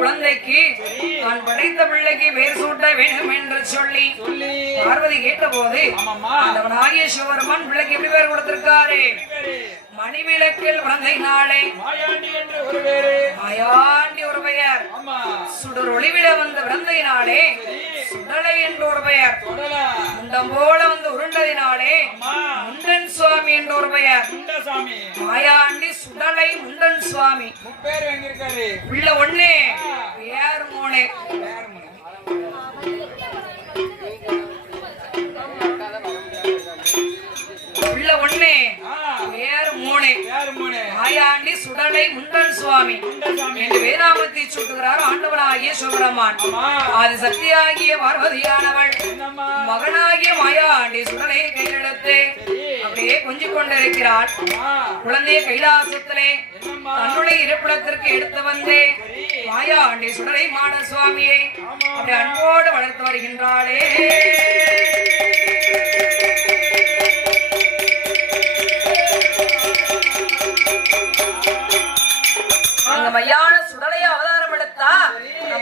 குழந்தைக்கு நான் படைத்த பிள்ளைக்கு பேர் சூட்ட வேண்டும் என்று சொல்லி பார்வதி கேட்ட போது ஆண்டவனாகிய சிவபெருமான் பிள்ளைக்கு எப்படி பேர் கொடுத்திருக்காரு? மணிவிளக்கில் குழந்தை நாளே மாயாண்டி ஒரு பெயர், சுடர் ஒளிவில வந்த குழந்தை நாளே சுடலை என்று ஒரு பெயர், முண்டம் போல வந்து உருண்டதினாலே முண்டன் சுவாமி என்று ஒரு பெயர். மாயாண்டி சுடலை முண்டன் சுவாமி உள்ள ஒண்ணு பேர் மூணு. உள்ள ஒண்ணு பேர் மூணு. மாயாண்டி சுடலை முண்டன் சுவாமி என்று வேதாமத்தை சுட்டுகிறார் ஆண்டவனாகிய சிவபெருமான். ஆதி சக்தியாகிய பார்வதியானவள் மகனாகிய மாயாண்டி சுடலை கையெழுத்து அப்படியே கொஞ்சிக் கொண்டிருக்கிறாள். குழந்தைய கைலாசத்திலே தன்னுடைய இருப்பிடத்திற்கு எடுத்து வந்து மாயாண்டி சுடலை மாட சுவாமியை அப்படி அன்போடு வளர்த்து வருகின்றாளே. அந்த மையான சுடலைய அவதாரம் எடுத்தா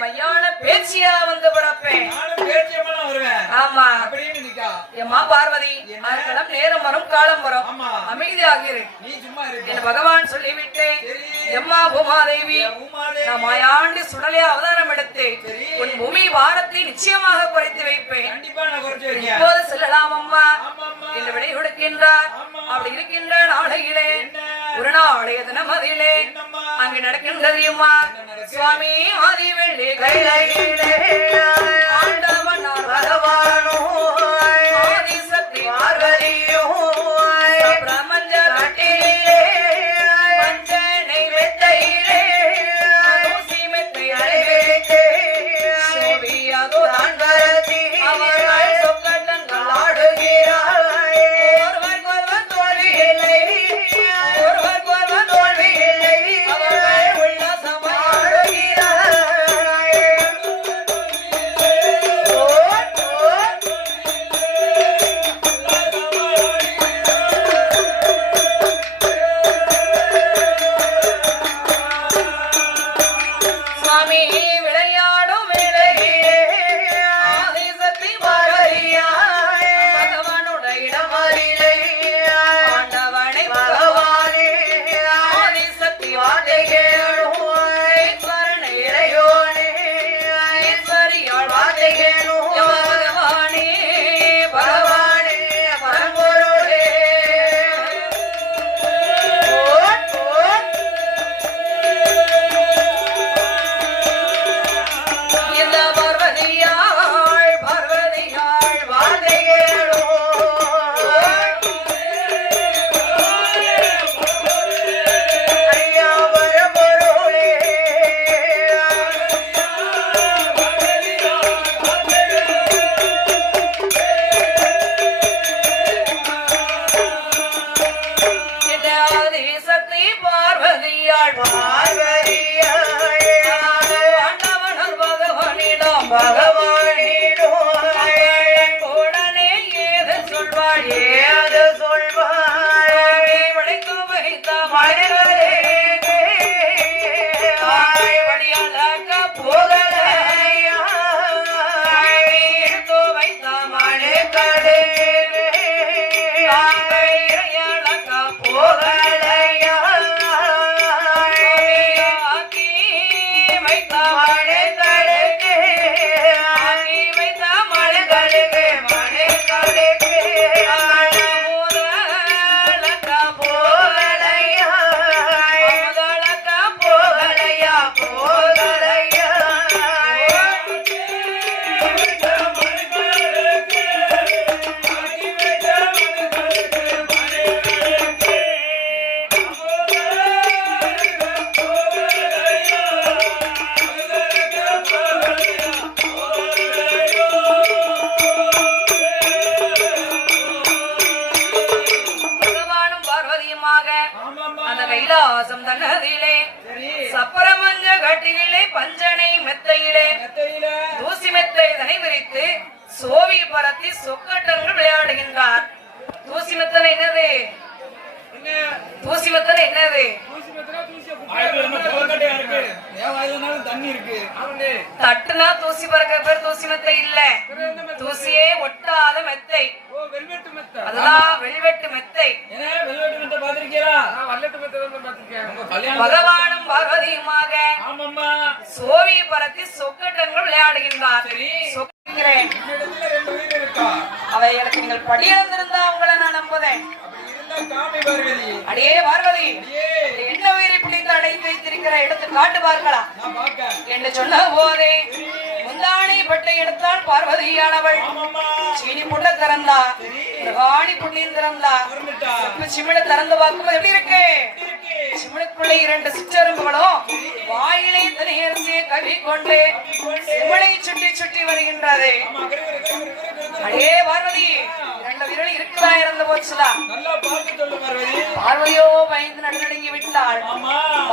மையான பேச்சியா வந்து பிறப்பேன். ஆமா எம்மா பார்வதி அதற்கெல்லாம் நேரம் வரும் காலம் வரும் அமைதியாகிரு என் பகவான் சொல்லிவிட்டு எம்மா பூமாதேவி நான் மாயாண்டி சுடலைய அவதாரம் எடுத்து உன் பூமி வாரத்தை நிச்சயமாக குறைத்து வைப்பேன். இப்போது செல்லலாம் அம்மா என்று விடை கொடுக்கின்றார். அப்படி இருக்கின்ற நாளையிலே ஒரு நாளைய தினமதிலே அங்கு நடக்கின்றதையுமா சுவாமி ஆதி வெள்ளி கையிலே ஆண்டவன் பகவானோ ஆதி சக்தி பார்வதியோ பிரமஞ்ச கட்டிலே பஞ்சனை மெத்தையிலே தூசி மெத்தை அழைத்து சோவியதோ அன்பரதி அவர்கள் சொக்கட்டங்கள் ஆடுகிறார். விளையாடும் வேளையில் பகவானே பகவானே பரம்பொருளே இந்த பார்வதியாள் பார்வதியாள் வார்த்தைகளோ ஐயா பரம்பொருளே சக்தி பார்வதியாள் பார்வதியாள் ஆண்டவனர் பகவானிடம் பகவானிடம் உடனே ஏது சொல்வாள் ஏது சொல்வாள் விளைத்து வைத்த மனிதரே வடியாளக்க போகலையா வைத்த மணிக்கடே போகலையா ஆக்கி வைத்த மணிக்கடைக்கு ஆக்கி வைத்த மணிக்கடைக்கு மணிக்கடைக்கு முதலக்க போகலையா முதலக்க போகலையா போகலையா பகவானும் பார்வதியுமாக அந்த கைலாசம் தன்னதிலே சப்பரமஞ்ச கட்டிலே பஞ்சனை மெத்தையிலே தூசி மெத்தை தனை விரித்து சோவி பரத்தி சொக்கட்டங்கள் விளையாடுகின்றார். தூசி மெத்தனை என்னது? தூசி மெத்தனை என்னது? தட்டுனா தூசி பறக்க பேர் தூசி மெத்தை இல்ல, தூசியே ஒட்டாத மெத்தை, அதுதான் வெல்வெட்டு மெத்தை. பகவானும் பார்வதியுமாக சோவி பரத்தி சொக்கட்டங்கள் விளையாடுகின்றார். அவைகளுக்கு நீங்கள் படியிழந்திருந்தா உங்களை நான் நம்புதேன். அடியே பார்வதி, என்ன உயிரை பிடித்து அடைத்து வைத்திருக்கிற எடுத்து காட்டுவார்களா என்று சொன்ன போதே முந்தாணி பட்டை எடுத்தால் பார்வதியானவள் சீனி புண்ண திறந்தா, காணி புண்ணியம் திறந்தா, சிமிழ திறந்து பார்க்கும்போது எப்படி இருக்கு? சிமிழுக்குள்ளே 2 சிற்றரும்புகளும் வாயிலை தனியரசியை கவி கொண்டு சிமிழை சுட்டி சுட்டி வருகின்றது. அடே பார்வதி, 2 விரல் இருக்குதா இறந்து போச்சுதா? பார்வதியோ பயந்து நடுநடுங்கி விட்டாள்.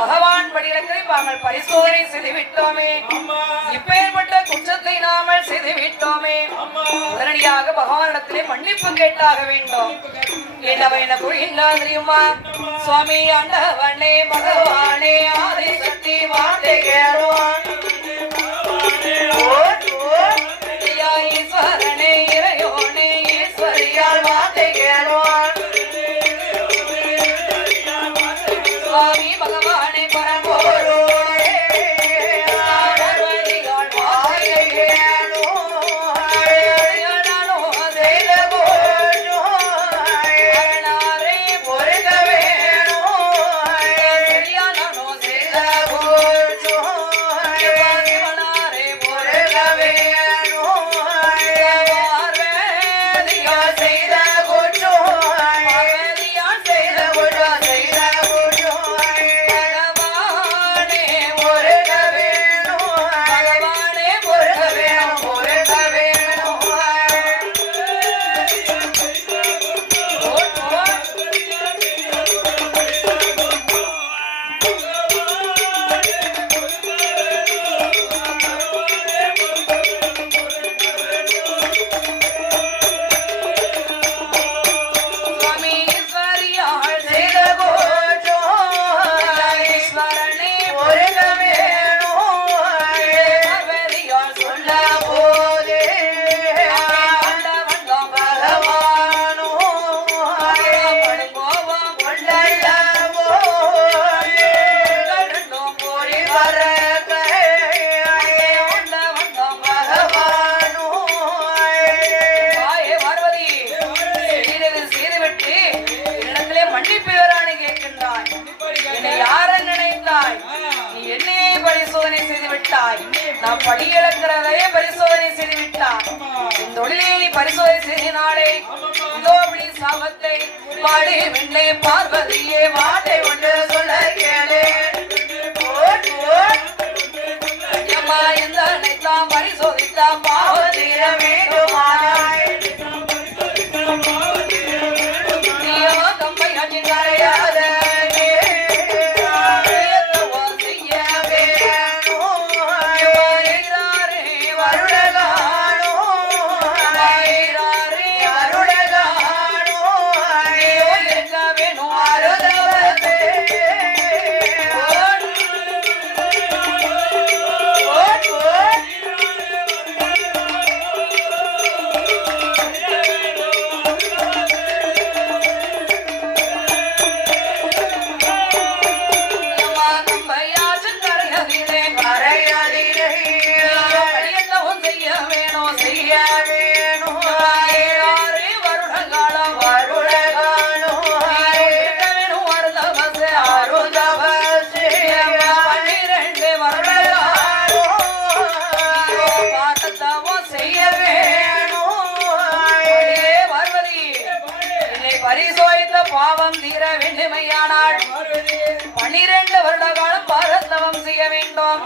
பகவான் படியிடத்தை நாங்கள் பரிசோதனை செய்து விட்டோமே, இப்பேற்பட்ட குற்றத்தை நாமல் செய்து விட்டோமே, உடனடியாக பகவானிடத்திலே மன்னிப்பு கேட்டாக வேண்டும். என்ன கூறுகின்றார் தெரியுமா? சுவாமி ஆண்டவனே பகவானே ஆதி சக்தி வார்த்தை கேளுவான், ஈஸ்வரனே இறையோனே ஈஸ்வரியால் வார்த்தை கேளுவான். சுவாமி பகவானே பரம்பொருளே பார்வதியால் வார்த்தை கேளுவான். செய்த பொருத வேணும், செய்த நாம் படியிழக்கிறதை பரிசோதனை செய்து விட்டார். இந்த தொழிலை நீ பரிசோதனை செய்தினாலே இதோபடி சாபத்தை பாடி வெண்ணை பார்வதியே வாட்டை ஒன்று சொல்ல கேளு. இந்த அனைத்தாம் பரிசோதித்தா பாவம் தீர வேண்டுமானாய் கம்பை அஞ்சின் கரையாத பரிசோதித்த பாவம் தீர வேண்டுமையானால் 12 வருட காலம் பாரதவம் செய்ய வேண்டும்.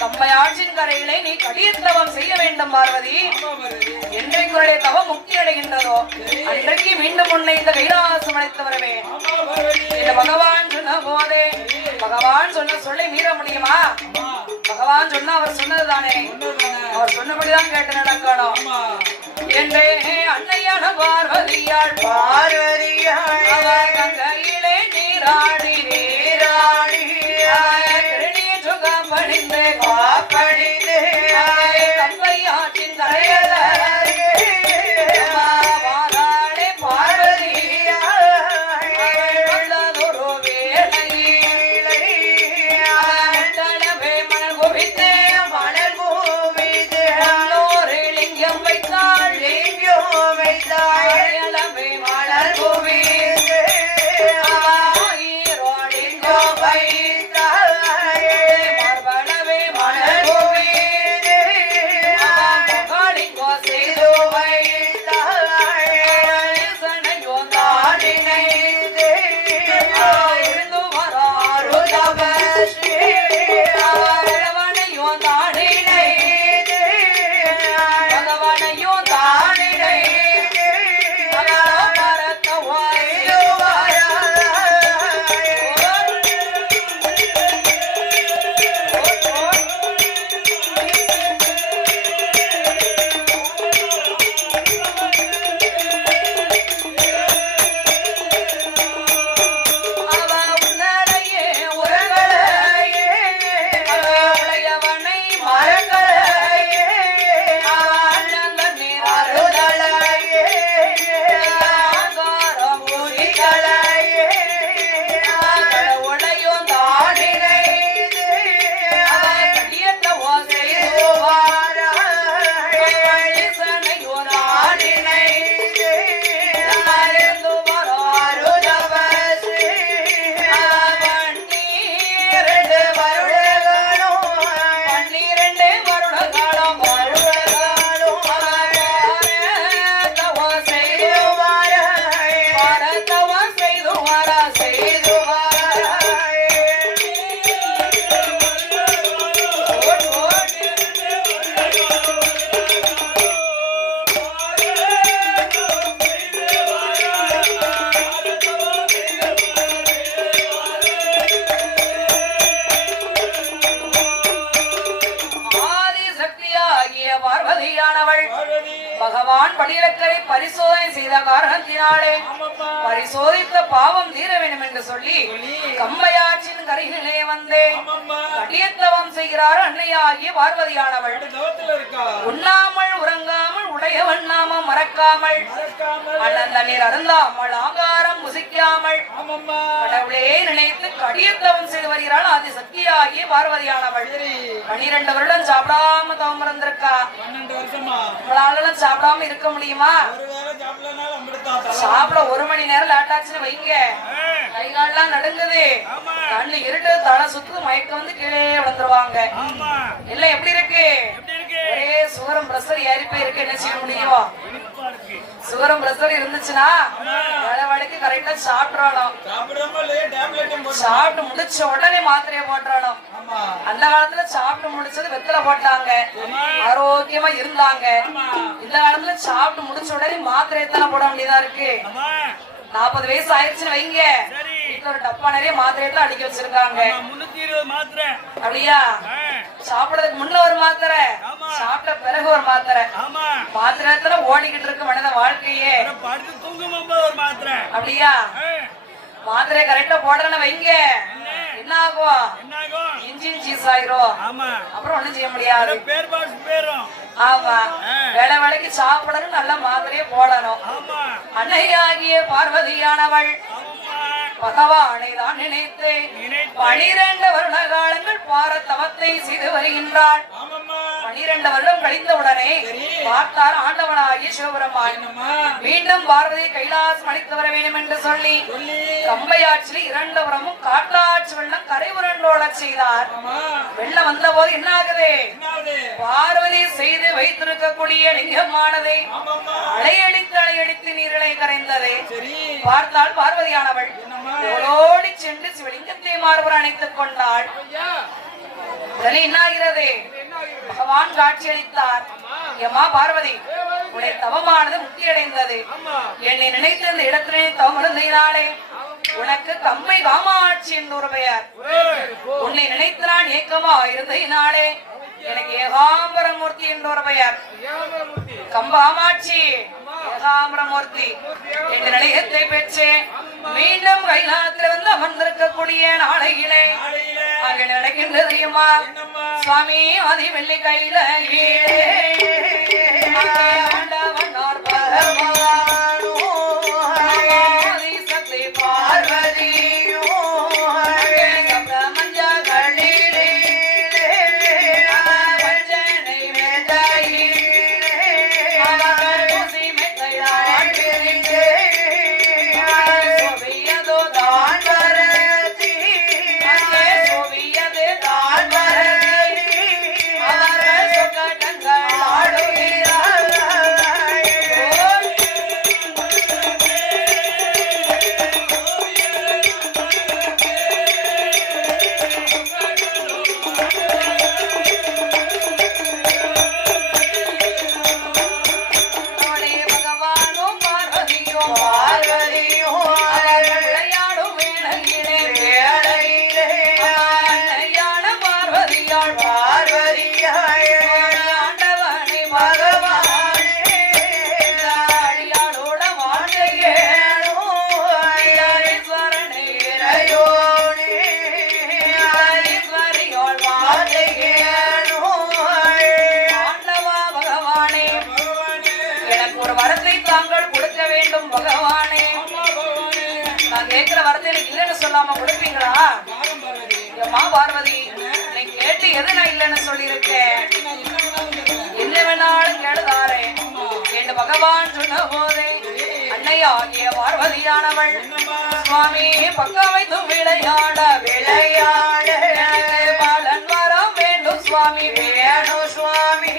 கம்பை ஆற்றின் கரையிலே நீ கடியத்தவம் செய்ய வேண்டும் பார்வதி. என்றைக்குடைய தவம் முக்தி அடைகின்றதோ அன்றைக்கு மீண்டும் உன்னை இந்த கைலாசம் அழைத்து வருவேன். இந்த பகவான் சொன்ன போதே பகவான் சொன்ன சொல்லை மீற முடியுமா? பகவான் சொன்ன அவர் சொன்னதுதானே, அவர் சொன்னபடிதான் கேட்டு நடக்கணும் என்றே அன்னையான பார்வதியாள் கங்கையிலே நீராடி நீராடி சுகம் பணிந்து காப்பணிந்து கம்பை ஆற்றின் கரையல பகவான் படியிலக்கரை பரிசோதனை செய்த காரணத்தினாலே பரிசோதித்த பாவம் தீர வேண்டும் என்று சொல்லி கம்பையாற்றின் கரையிலே வந்து கடியத்தவம் செய்கிறார் அன்னையாகிய பார்வதியானவள். உண்ணாமல் உறங்காமல் உடையவன் நாமம் மறக்காமல் அண்ணன் தண்ணீர் அருந்தாமல் ஆகாரம் புசிக்காமல் கடவுளே நினைத்து கடியத்தவம் செய்து வருகிறாள் ஆதி சக்தியாகிய பார்வதியானவள். 12 வருடம் சாப்பிடாம தவம் இருந்திருக்கா. 12 வருஷமா உங்களால சாப்பிடாம இருக்க முடியுமா? சாப்பிட 1 மணி நேரம் லேட் ஆச்சுன்னு வைங்க, கை கால்லாம் நடுங்குது, கண்ணு இருட்டு, தலை சுத்து, மயக்கம் வந்து கீழே விழுந்துருவாங்க. இல்ல எப்படி இருக்கு? ஒரே சுகரம் பிரஷர் ஏறி போய் இருக்கு. என்ன செய்ய முடியும்? சுகரம் பிரஷர் இருந்துச்சுன்னா வேலை வேலைக்கு கரெக்டா சாப்பிடணும். சாப்பிட்டு முடிச்ச உடனே மாத்திரையை போட்டுறணும். அந்த காலத்துல சாப்பிட்டு முடிச்சது வெத்தலை போட்டாங்க, ஆரோக்கியமா இருந்தாங்க. இந்த காலத்துல சாப்பிட்டு முடிச்ச உடனே மாத்திரை எத்தனை போட வேண்டியதா இருக்கு. 40 வயசு ஆயிடுச்சுன்னு வைங்க, வீட்டுல ஒரு டப்பா நிறைய மாத்திரையெல்லாம் அடிக்க வச்சிருக்காங்க. 320 மாத்திரை. அப்படியா? சாப்பிடறதுக்கு முன்ன ஒரு மாத்திரை, சாப்பிட்ட பிறகு ஒரு மாத்திரை. மாத்திரத்துல ஓடிக்கிட்டு இருக்கு மனித வாழ்க்கையே. படுத்து தூங்கும்போது ஒரு மாத்திரை. அப்படியா? மாத்திரை கரெக்டா போடணும்னு வைங்க, என்ன ஆகும்? இன்ஜின் சீஸ் ஆயிரும். அப்புறம் ஒண்ணும் செய்ய முடியாது. ஆமா, வேலை வேலைக்கு சாப்பிடணும், நல்ல மாத்திரையை போடணும். அன்னையாகிய பார்வதியானவள் பகவானை தான் நினைத்து 12 வருட காலங்கள் பாரதவத்தை செய்து வருகின்றாள். 12 வருடம் கழிந்தவுடனே பார்த்தார் ஆண்டவனாகிய சிவபெருமான் மீண்டும் பார்வதி கைலாசம் அளித்து வர வேண்டும் என்று சொல்லி கம்பையாற்றில் 2 புறமும் காட்டாற்று வெள்ளம் கரை உரண்டோட செய்தார். வெள்ளம் வந்த போது என்ன ஆகுது? பார்வதி செய்து வைத்திருக்கக்கூடிய லிங்கமானது அலையடித்து நீரிலை கரைந்தது. பார்த்தால் பார்வதியானவள் ஓடோடி சென்று சிவலிங்கத்தை மார்புற அணைத்துக் கொண்டாள். என்ன ஆகிறது? பகவான் காட்சி அளித்தார். எம்மா பார்வதி, உடைய தவமானது முக்தியடைந்தது. என்னை நினைத்த இந்த இடத்திலே தவம் இருந்ததினாலே உனக்கு கம்பை காமாட்சி என்று ஒரு பெயர். உன்னை நினைத்து நான் ஏக்கமா இருந்ததினாலே எனக்கு ஏகாம்பரமூர்த்தி என்று ஒரு பெயர். கம்பாமாட்சி ஏகாம்பரமூர்த்தி என்ற நிலையத்தை பெற்று மீண்டும் கைலாசத்தில் வந்து அமர்ந்திருக்கக்கூடிய நாளையிலே அங்கே நடக்கின்றது தெரியுமா? சுவாமி ஆதி வெள்ளி கையில சக்தி பார்வதியோ பகவானே, நான் கேட்கிற வரத்தை எனக்கு இல்லைன்னு சொல்லாம கொடுப்பீங்களா? அம்மா பார்வதி, நீ கேட்டு எது நான் இல்லைன்னு சொல்லியிருக்கேன். என்ன வேணாலும் கேளுதாரே என்று பகவான் சொன்ன போதே அன்னையாகிய பார்வதியானவள் சுவாமி பக்கம் வைத்து விளையாட பலன் வரம் வேண்டும் சுவாமி, வேணும் சுவாமி,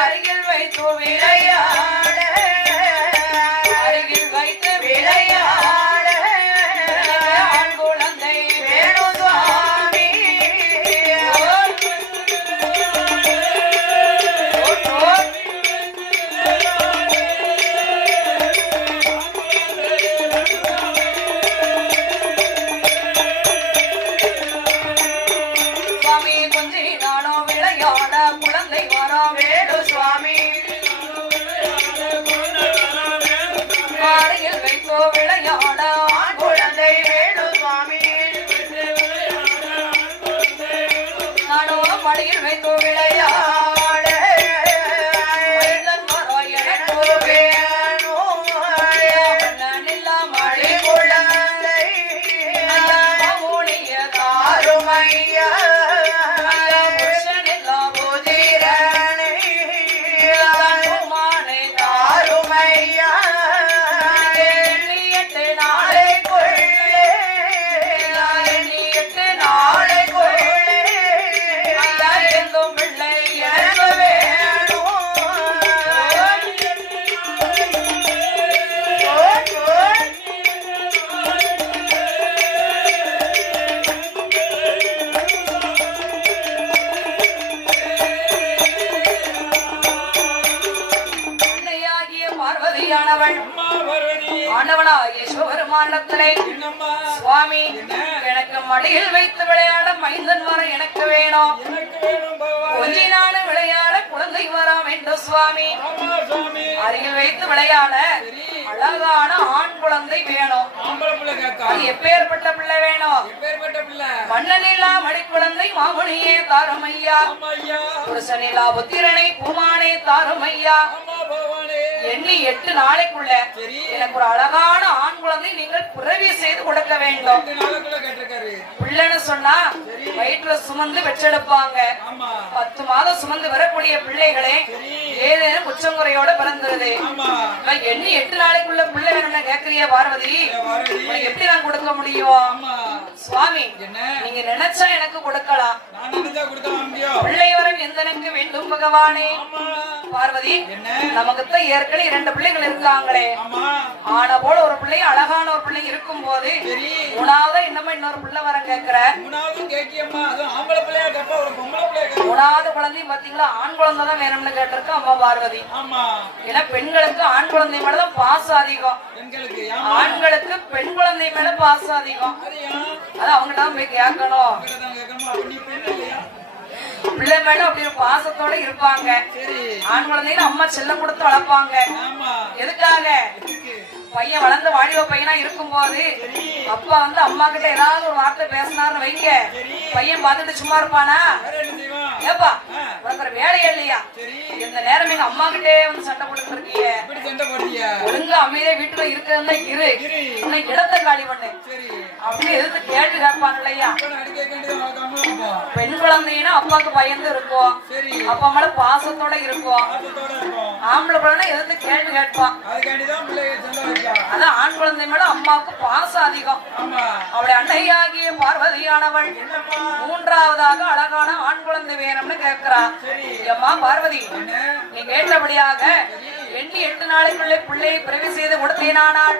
அருகில் வைத்து விளையாட மடியில் வைத்து விளையாட மழை குழந்தை தாருமையா புதிரனை தாருமையா 8 நாளைக்குள்ளே பார்வதியானவள் ஆண்டவனாகிய சிவபெருமாண்டத்திலே சுவாமி எனக்கு மடியில் வைத்து விளையாட மைந்தன் வர எனக்கு வேணும். கொஞ்ச நாள் விளையாட குழந்தை வர வேண்டும் சுவாமி. அருகில் வைத்து விளையாட அழகான ஆண் குழந்தை வேணும். எப்பேற்பட்ட பிள்ளை வேணும்? மன்னனில்லா மணி குழந்தை மாமணியே தாருமையா. புருஷனில்லா புத்திரனை பூமானே தாருமையா. எண்ணி 8 நாளைக்குள்ள எனக்கு ஒரு அழகான ஆண் குழந்தை நீங்கள் பிறவி செய்து கொடுக்க வேண்டும். பிள்ளைன்னு சொன்னா வயிற்றுல சுமந்து வெச்செடுப்பாங்க. 10 மாதம் சுமந்து வரக்கூடிய பிள்ளைகளே ஏதேனும் குச்சங்குறையோட பிறந்துருது. எண்ணி 8 நாளைக்குள்ள பிள்ளை வேணும்னு கேக்குறிய பார்வதி, எப்படி நான் கொடுக்க முடியும்? சுவாமி நீங்க நினைச்சா எனக்கு கொடுக்கலாம். பிள்ளை வரம் எந்தனுக்கு வேண்டும் பகவானே. பார்வதி நமக்குத்தான் ஏற்கனவே 2 பிள்ளைகள் இருக்காங்களே. ஆன போல ஒரு பிள்ளை அழகான ஒரு பிள்ளை இருக்கும் போது 3வது என்னமா இன்னொரு பிள்ளை வரம் கேக்குற? 3வது குழந்தையும் பாத்தீங்களா ஆண் குழந்தை தான் வேணும்னு கேட்டிருக்க அம்மா பார்வதி. ஏன்னா பெண்களுக்கு ஆண் குழந்தை மேலதான் பாசம் அதிகம், ஆண்களுக்கு பெண் குழந்தை மேல பாசம் அதிகம். அது அவங்ககிட்ட போய் கேட்கணும். பிள்ளை மேல அப்படி ஒரு பாசத்தோட இருப்பாங்க. ஆண் குழந்தைங்க அம்மா செல்லம் கொடுத்து வளர்ப்பாங்க. எதுக்காக? பையன் வளர்ந்து வாலிப பையனா இருக்கும் போது அப்பா வந்து அம்மா கிட்ட ஏதாவது ஒரு வார்த்தை பேசினாருன்னு வைங்க, பையன் பார்த்துட்டு சும்மா இருப்பானா? ஏப்பா உனக்கு வேலையே இல்லையா? இந்த நேரம் எங்க அம்மா கிட்டே வந்து சண்டை போட்டு இருக்கீங்க, ஒழுங்கா அமைதியா வீட்டுல இருக்கிறதா இரு, உன்னை இடத்தை காலி பண்ணு அப்படி எதிர்த்து கேட்டு கேட்பான் இல்லையா? பெண் குழந்தைன்னா அப்பாவுக்கு பயந்து இருக்கும், அப்பா மேல பாசத்தோட இருக்கும். ஆம்பளை குழந்தை எதிர்த்து கேள்வி கேட்பான். அதான் ஆண் குழந்தை மேல அம்மாவுக்கு பாசம் அதிகம். அவளை அன்னையாகிய பார்வதியானவள் 3வதாக அழகான ஆண் குழந்தை வேணும்னு கேட்கிறா. அம்மா பார்வதி நீ கேட்டபடியாக எண்ணி 8 நாளைக்குள்ளே பிள்ளையை பிறவி செய்து கொடுத்தேனானால்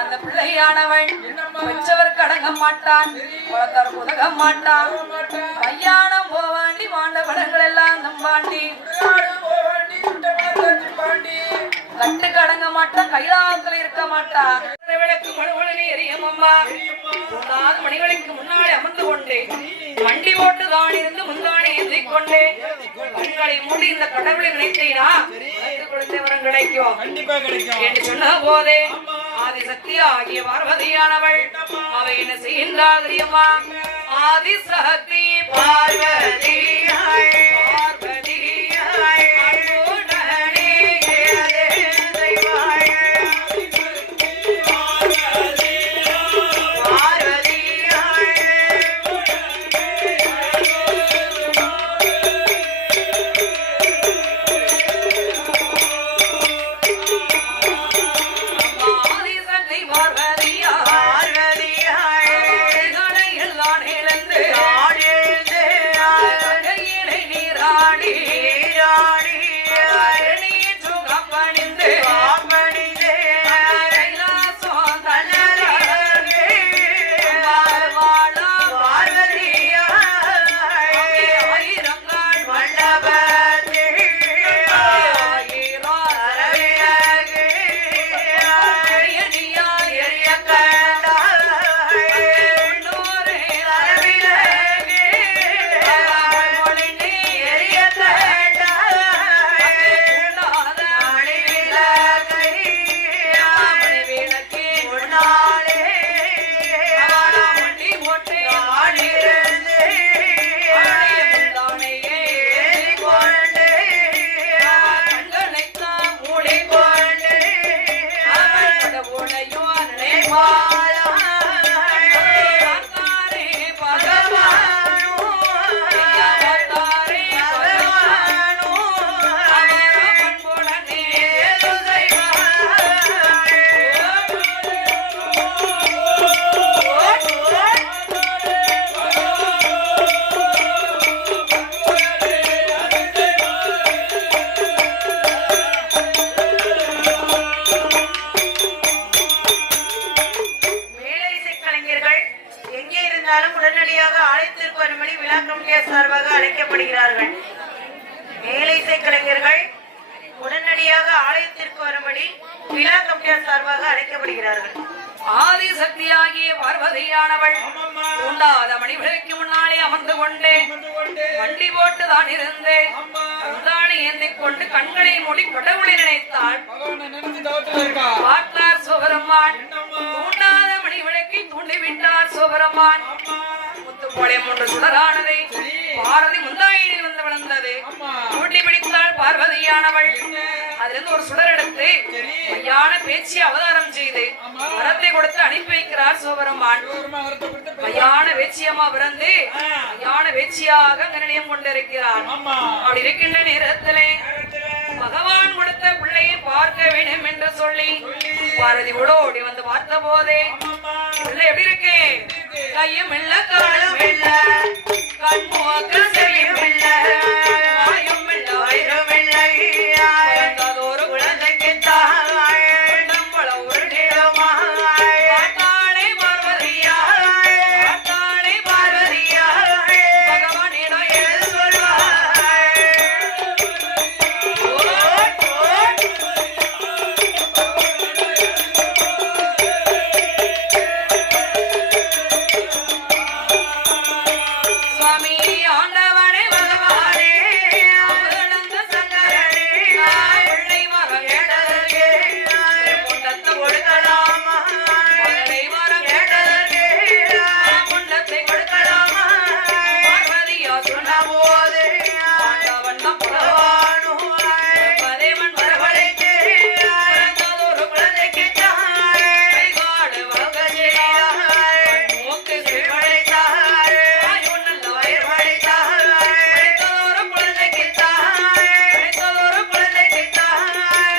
அந்த பிள்ளையானவள் பெற்றவருக்கு அடங்க மாட்டான், குளத்தருக்கு உதக மாட்டான். கல்யாணம் போவாண்டி மாண்ட படங்கள் எல்லாம் நம்பாண்டி, கட்டுக்கு அடங்க மாட்டான், கைலாசத்துல இருக்க மாட்டான். விளக்கு மனுவலனே எரியும் அம்மா. 3வது மணிகளுக்கு முன்னாடி அமர்ந்து கொண்டு வண்டி போட்டு தான் இருந்து முந்தானை ஏற்றி கொண்டு கண்களை மூடி இந்த கடவுளை நினைத்தீனா குழந்தை வரம் கிடைக்கும் என்று சொன்ன போதே ஆதிசக்தி ஆகிய பார்வதியானவள் அவை என்ன செய்கின்றார் தெரியுமா? ஆதிசக்தி பார்வதி சார்பாக அழைக்கப்படுகிறார்கள். மேலை இசை கலைஞர்கள் உடனடி உடனடியாக ஆலயத்திற்கு வரும்படி விழா கமிட்டியார் சார்பாக அழைக்கப்படுகிறார்கள். ஆதிசக்தியாகிய பார்வதியானவள் தூண்டாத மணிவிளக்கு முன்னாலே அமர்ந்து கொண்டே வண்டி போட்டுதான் இருந்து முந்தாணி ஏந்திக் கொண்டு கண்களை மூடி கடவுளை நினைத்தாள். பார்த்தார் சிவபெருமான். தூண்டாத மணிவிளக்கை தூண்டிவிட்டார் சிவபெருமான். முத்துக்கோளை மூன்று சுடரானதை பாரதி முந்தாயினில் வந்து விழுந்தது. கூட்டி பிடித்தாள் பார்வதியானவள். அதிலிருந்து ஒரு சுடர் எடுத்து மையான பேச்சு அவதாரம் செய்து வரத்தை கொடுத்து அனுப்பி வைக்கிறார் சிவபெருமான். மையான வேச்சியம்மா பிறந்து மையான வேச்சியாக அங்க நிலையம் கொண்டிருக்கிறார். அப்படி இருக்கின்ற நேரத்திலே பகவான் கொடுத்த பிள்ளையை பார்க்க வேண்டும் என்று சொல்லி பாரதி ஓடி வந்து பார்த்த போதே பிள்ளை எப்படி இருக்கு? கையும் இல்ல காலும் இல்ல கண்மோக்க செய்யும் இல்ல வாயும் இல்ல வயிறும் இல்லை ஒரு குழந்தைக்கு நம்மள ஒரு நிலமா பார்த்தாளே பார்வதியா பார்த்தாளே பார்வதியா பகவானிடம் எழுத சொல்வார். சுவாமி ஆண்டவனே பகவானே அமுதனந்த சங்கரனே பிள்ளை மரம் கேட்டதற்கே முண்டத்தை கொடுக்கலாமா? பிள்ளை மரம் கேட்டதற்கே முண்டத்தை கொடுக்கலாமா? பார்வதியா சொன்ன போது ஆண்டவன் புலவானும் பதேவன் வரவழைத்து ஒரு குழந்தைக்கு கைகாடு வகஜையார் மூக்கு சிறுவழைத்தார்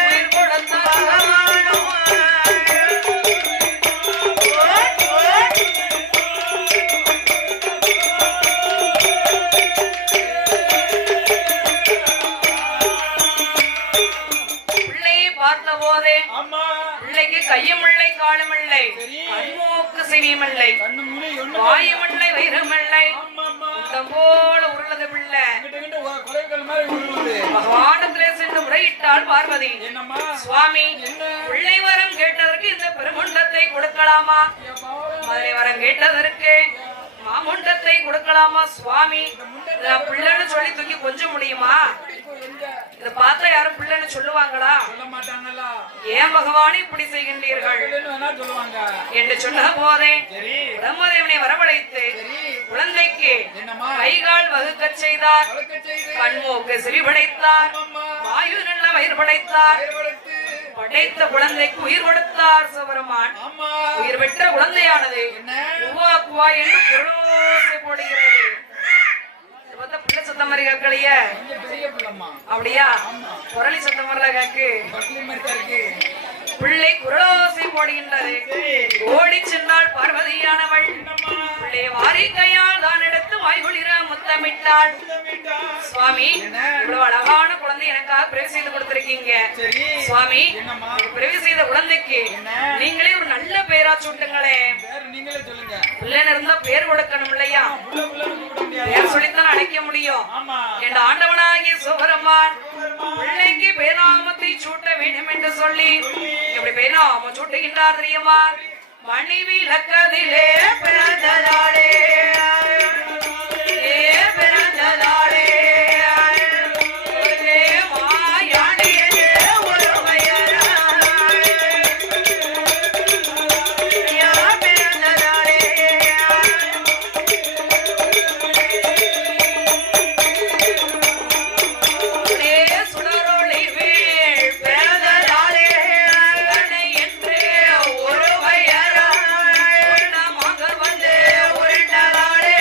உயிர் கொடுத்த பகவானோ பிள்ளையை பார்த்த போதே பிள்ளைக்கு கையும் இல்லை காலும் இல்லை கண்மூக்கு செவியும் இல்லை வாயும் இல்லை வயிறும் இல்லை போல உருளது பிள்ளை. பகவானத்திலே சென்று முறையிட்டாள் பார்வதி. சுவாமி பிள்ளை வரம் கேட்டதற்கு இந்த பெருமுண்டத்தை கொடுக்கலாமா? மதுரை வரம் கேட்டதற்கு மாமுண்டத்தை கொடுக்கலாமா? சுவாமி நான் பிள்ளைன்னு சொல்லி தூக்கி கொஞ்சம் முடியுமா? இத பார்த்தா யாரும் பிள்ளைன்னு சொல்லுவாங்களா? ஏன் பகவான் இப்படி செய்கின்றீர்கள் என்று சொன்ன போதே பிரம்மதேவனை வரவழைத்து குழந்தைக்கு கைகால் வகுக்க செய்தார். கண்மூக்கு செவிபடைத்தார். வாயு நல்ல வயிறு படைத்தார். படைத்த குழந்தைக்கு உயிர் கொடுத்தார் சிவபெருமான். உயிர் பெற்ற குழந்தையானது குவா குவா என்று பொருளோசை போடுகிறது. பிள்ளை சத்தம் மாதிரி கேட்கலையே, அப்படியா? குரலி சத்தம் மாதிரில கேக்கு. பிள்ளை குரலோசை போடுகின்றது. ஓடி சென்றாள் பார்வதியானவள். பிள்ளை வாரி கையால் தான் எடுத்து வாய்குளிர முத்தமிட்டாள். சுவாமி இவ்வளவு அழகான குழந்தை எனக்காக பிறவி செய்து கொடுத்திருக்கீங்க. சுவாமி பிறவி செய்த குழந்தைக்கு நீங்களே ஒரு நல்ல பெயரா சூட்டுங்களே. பிள்ளைன்னு இருந்தா பேர் கொடுக்கணும் இல்லையா? பேர் சொல்லித்தான் அழைக்க முடியும். என் ஆண்டவனாகிய சிவபெருமான் பிள்ளைக்கு பேராமத்தை சூட்ட வேண்டும் என்று சொல்லி எப்படி பேராம சூட்டுகின்றார் தெரியுமா? மணிவிளக்கதிலே பிறந்ததாலே பிறந்ததாலே வந்து உருண்டதாலே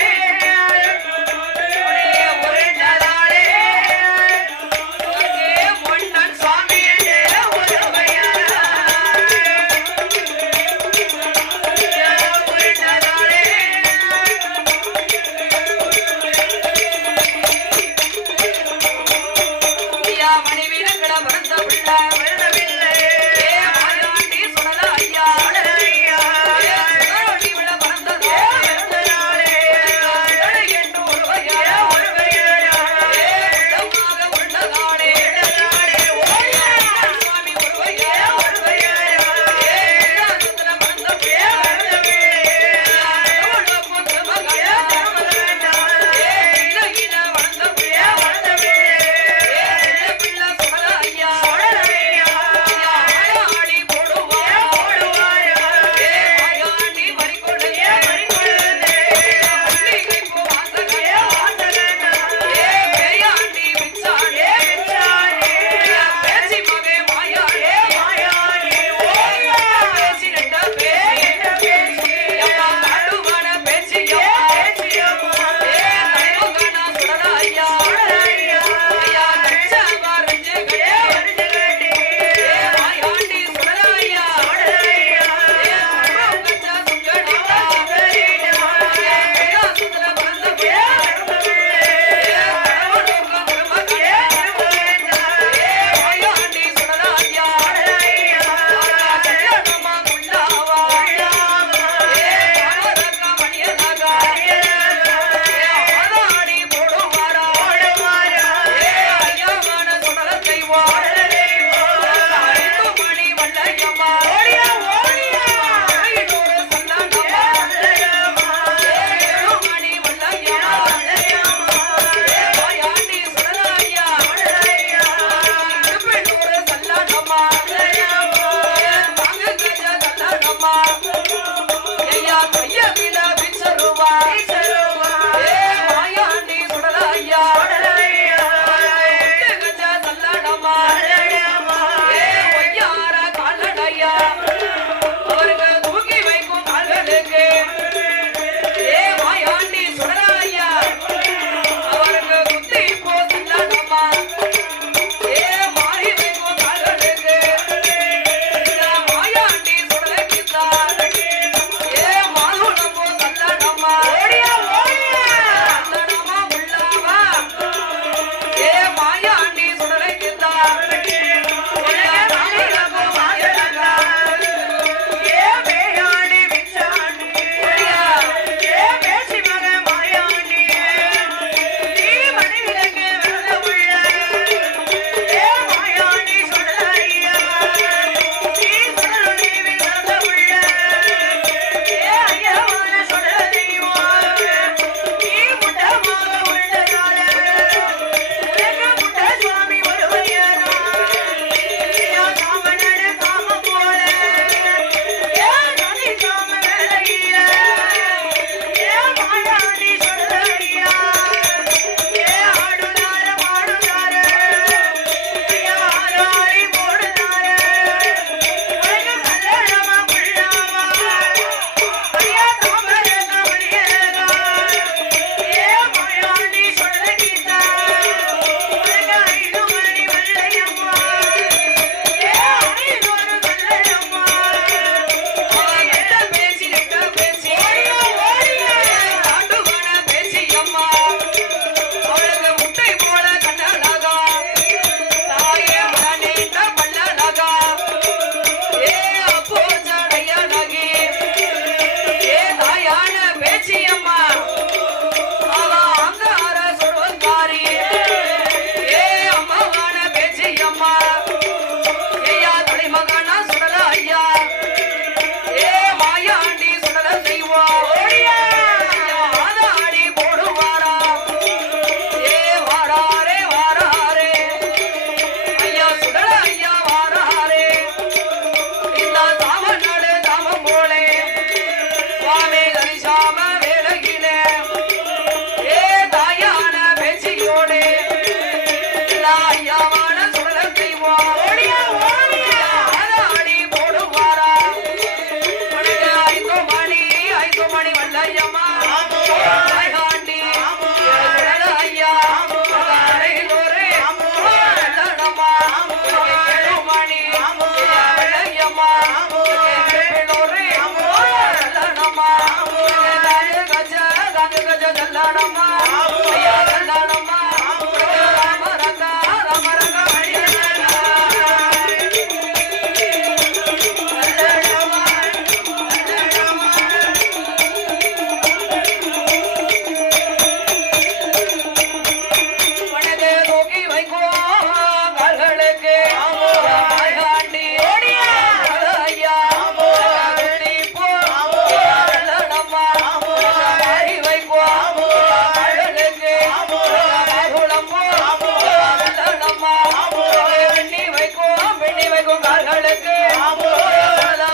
பிடிக்கும் கால்களுக்கு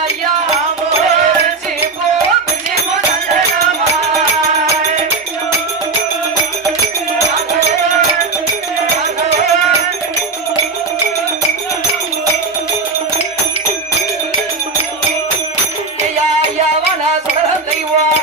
ஐயா பிச்சி போ நல்லதாமா. ஐயா ஐயாவான சுடலம் தெய்வம்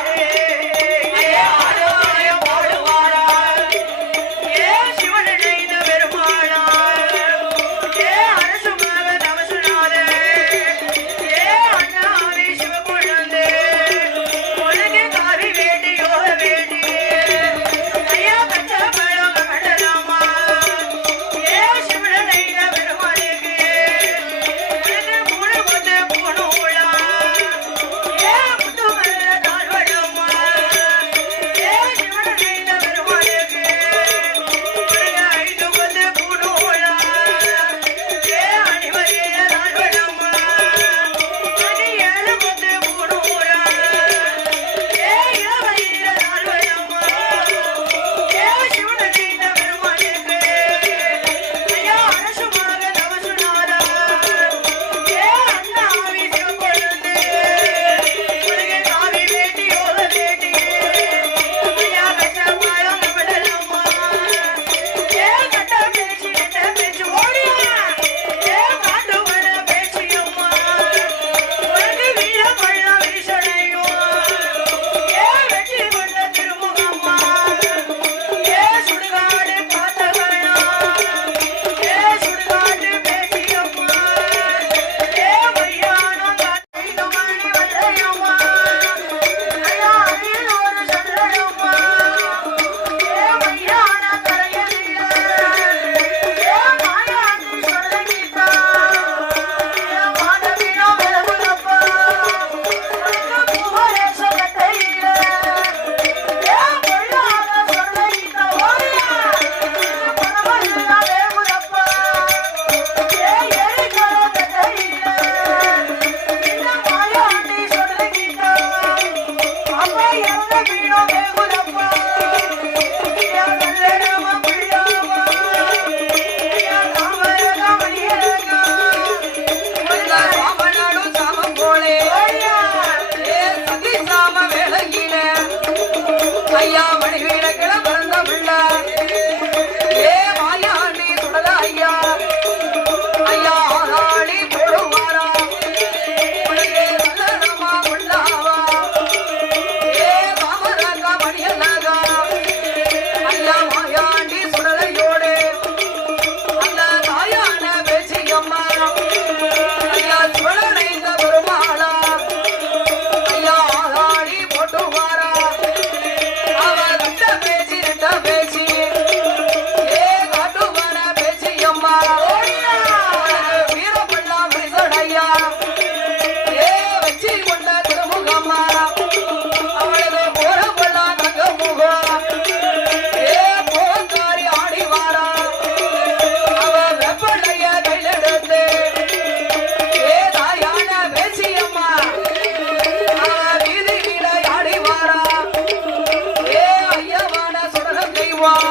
ஐயா மணி வீரக்கிழ பிறந்த பிள்ளை ஏ மாயாண்டி சுடல ஐயா ஐயா ஆகாடி போடுவாரா உனக்கே நல்லதமா உள்ளாவா ஏ மாமரங்க மணியல்லகா ஐயா மாயாண்டி சுடலையோடு அந்த தாயான பேச்சியம்மா ஐயா சுடலைந்த பெருமாளா ஐயா ஆகாடி போட்டுவாரா பேச்சு ஏ காட்டுமான பேச்சியம்மா வீரப்பள்ளா விசடையா ஏ வச்சி கொண்ட திருமுகம்மா அவளது போரப்பள்ளா தங்க முகம் ஏ போங்காரி ஆடி வாரா அவ வெப்படைய கையிலெடுத்து ஏ தாயான பேச்சியம்மா அவ வீதி வீட ஆடி வாரா ஏ ஐயவான சுடலம் தெய்வம்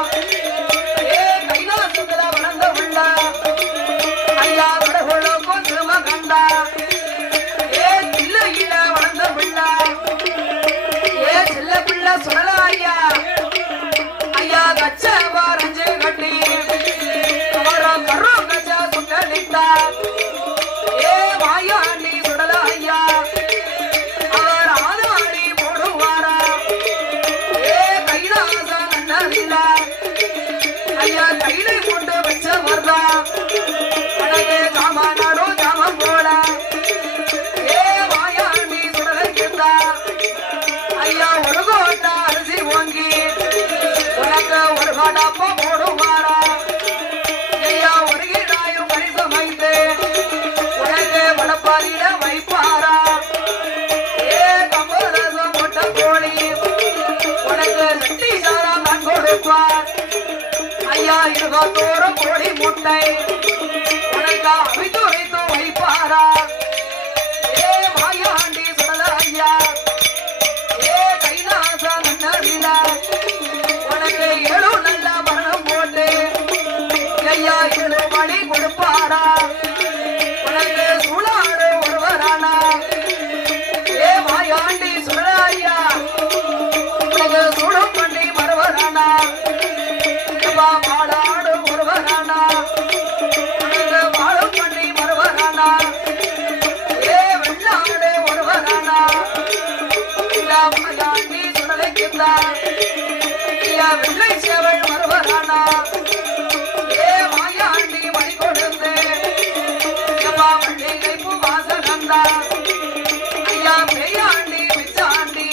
ஏ கைலாசத்துல வளர்ந்த உள்ள ஐயா கடவுளுக்கும் திரும்ப கண்டா ஏ சில்லையில வளர்ந்த பிள்ளை ஏ சில்ல பிள்ளை சுடல ஐயா ஐயா கச்ச வாரஞ்சு கட்டி அவரம் கரும் கச்சா சுட்டளித்தா ஏ வாயாண்டி சுடல ஐயா அவர் ஆதாடி போடுவாரா ஏ கைலாச நன்னதில்ல ஐயா கையிலை கொண்டு வச்ச வருதா அடகே சாமானாரோ சாமம் போல ஏ வாயாண்டி சுடலைக்குதா ஐயா ஒரு கோட்டா அரிசி வாங்கி உனக்கு ஒரு காடாப்போ போடுவாரா ஐயா ஒரு கீழாயும் பரிசு வைத்து உனக்கு வடப்பாரியில வைப்பாரா ஏ கம்பரசம் போட்ட கோழி உனக்கு நெட்டி சாரா நான் கொடுப்பார் ஐயா இருபத்தோரு கோழி முட்டை உனக்கு அவித்து வைத்து வைப்பாரா ஏ மாயாண்டி சுடல ஐயா ஏ கைலாச நன்னடில உனக்கு 7 நல்ல மரணம் போட்டு ஐயா 7 மணி கொடுப்பாரா உனக்கு வந்தா ஐயா பெரியாண்டி பிச்சாண்டி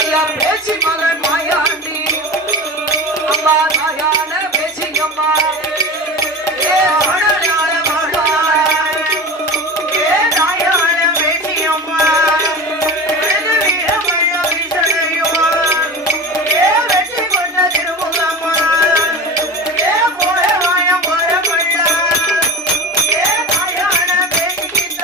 ஐயா பேச்சு மகன் மாயாண்டி அம்மா தாயான பேச்சிங்கம்மா ஏ ஆடலாட மாடாய் ஏ தாயான பேச்சிங்கம்மா எனது வீரமய்யா வீசனையுமா ஏ வெற்றி கொண்ட திருமுகம்மா ஏ போயவாய போரமல்லா ஏ தாயான பேச்சிக்கிட்ட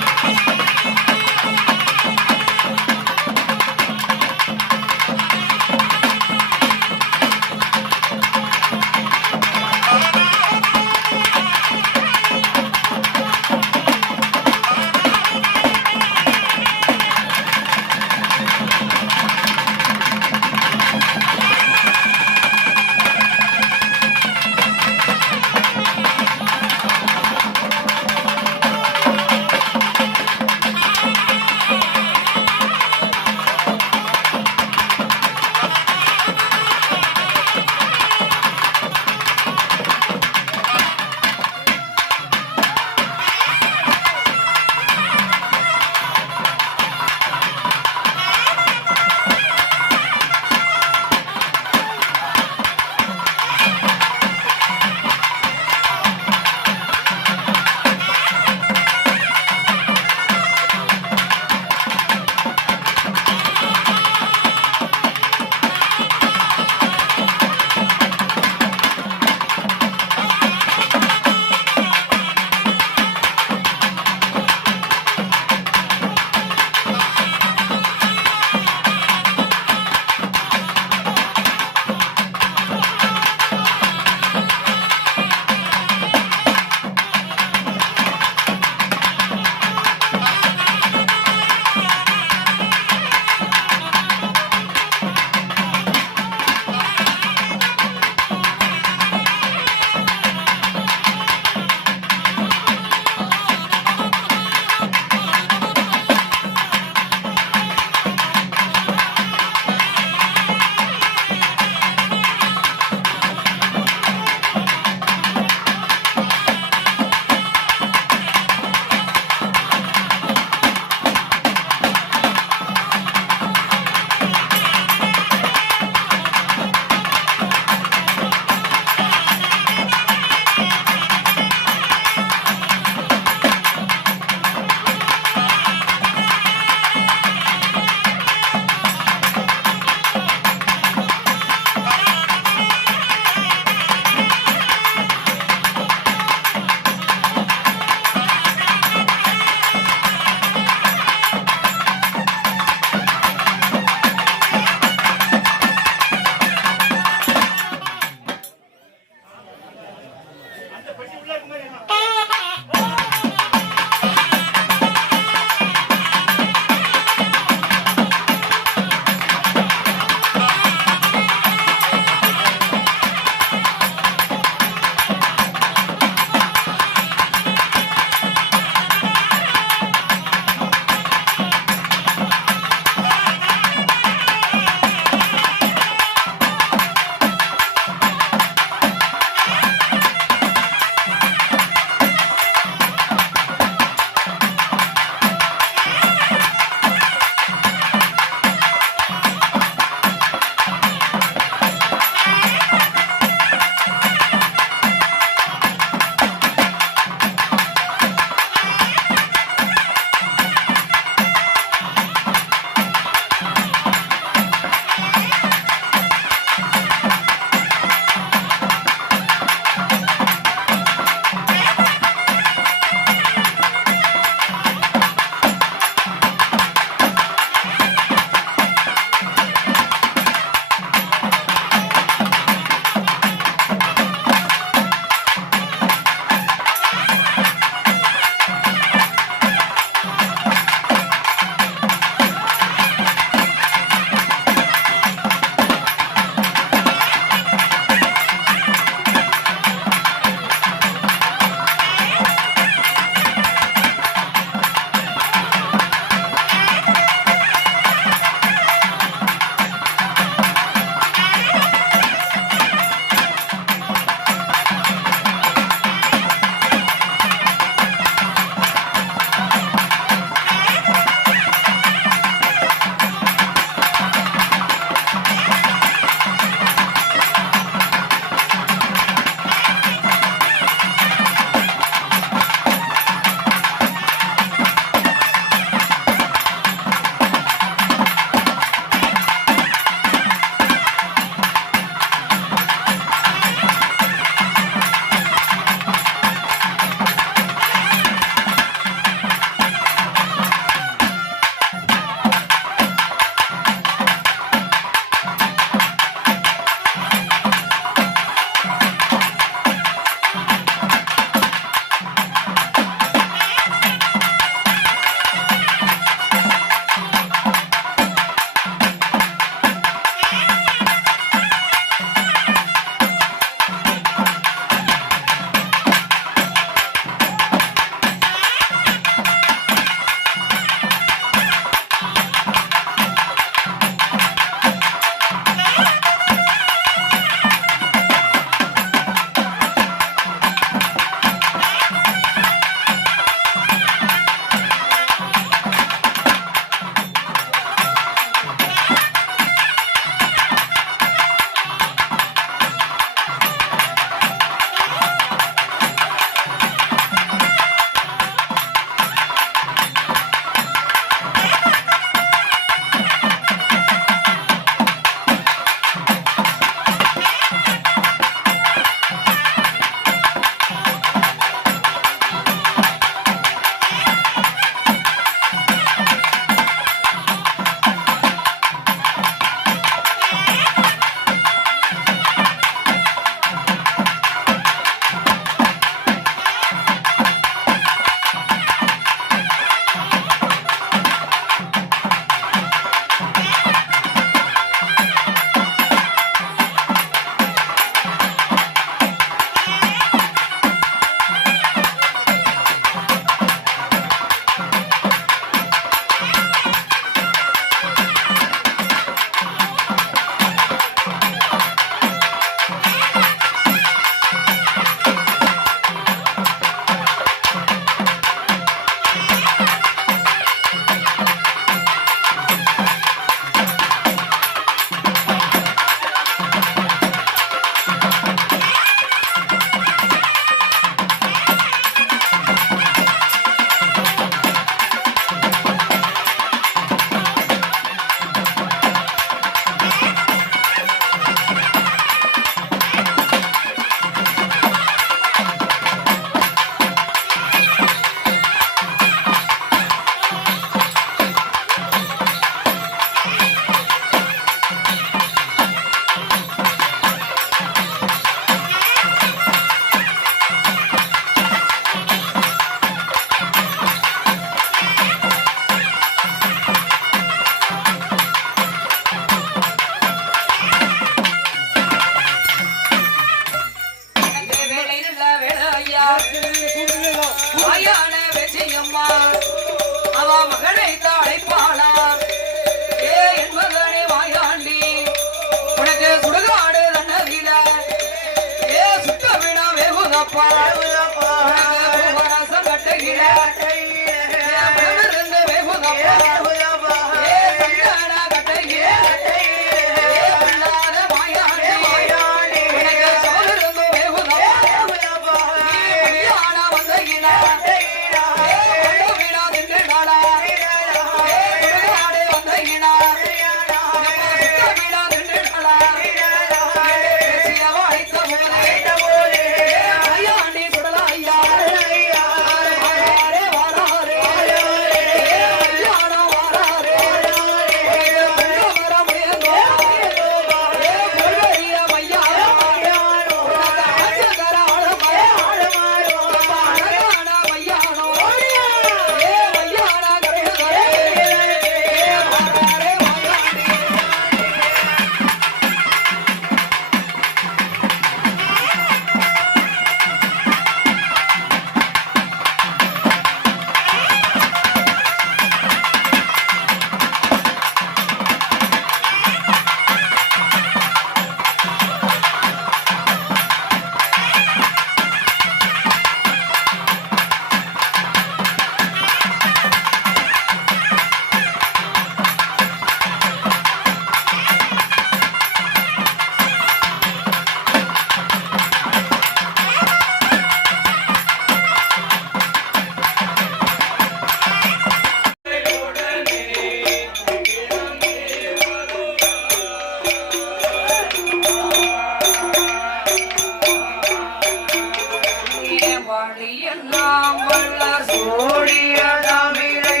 வல்லார் சூடிய தமிழை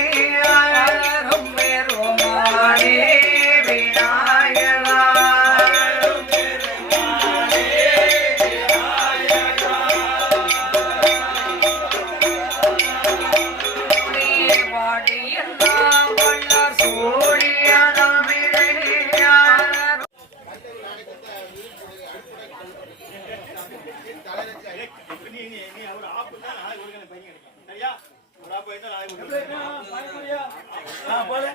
அலரும் பெருமானே விநாயகா பாடியெல்லாம் வல்லார் சூடிய தமிழை அலரும் போல